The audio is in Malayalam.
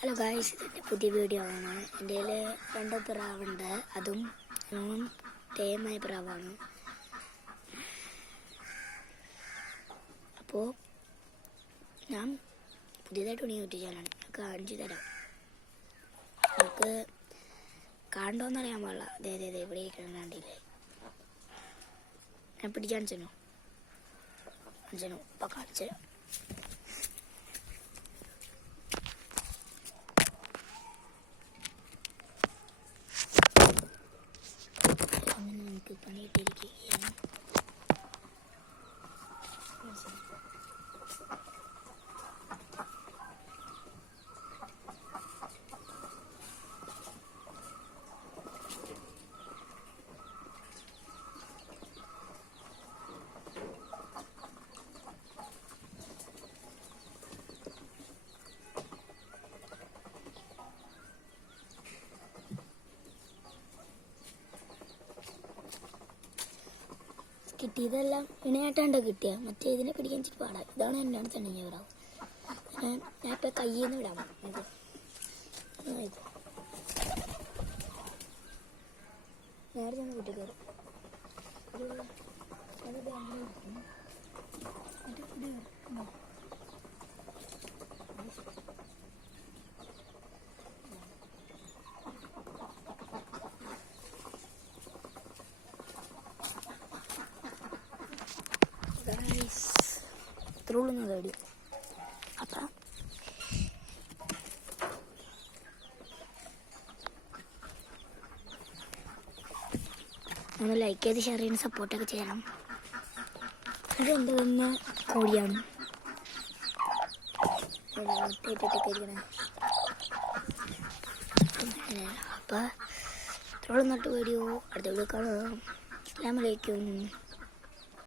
ഹലോ ഗായ്സ്, ഇതിൻ്റെ പുതിയ വീഡിയോ ആണ്. എൻ്റെ കയ്യിൽ 2 പ്രാവുണ്ട്. അതും ടേമായ പ്രാവാണ്. അപ്പോൾ ഞാൻ പുതിയതായിട്ട് പണി കിട്ടിച്ചാലാണ് കാണിച്ചു തരാം. നമുക്ക് കണ്ടോന്നറിയാൻ പാടില്ല. അതെ ഇവിടെ ഇരിക്കണ്ടില്ലേ, ഞാൻ പിടിക്കാണിച്ചോ ഇപ്പം കാണിച്ചു തരാം. നമുക്ക് പണിയിട്ടിരിക്കുകയാണ്. കിട്ടിയതെല്ലാം ഇണയായിട്ടാണ്ടോ കിട്ടിയ, മറ്റേ ഇതിനെ പിടിക്കാൻ ഇച്ചിരി പാടാ. ഇതാണ് എന്നാണ് തണ്ണിഞ്ഞ പ്രാവ്. ഞാൻ ഇപ്പം കയ്യിൽ നിന്ന് വിടാം. നേരെ ചെന്ന് കൂട്ടിക്കയറും. ഇത്രയുള്ളൂ വീഡിയോ. അപ്പം നമ്മൾ ലൈക്ക് ചെയ്ത് ഷെയർ ചെയ്യുന്ന സപ്പോർട്ടൊക്കെ ചെയ്യണം. ഇത് എൻ്റെ തന്നെ കോഴിയാണ്. അപ്പം ഇത്രയുള്ളൂ വീഡിയോ. അടുത്ത വീഡിയോ കാണാം. അസ്സലാമു അലൈക്കും.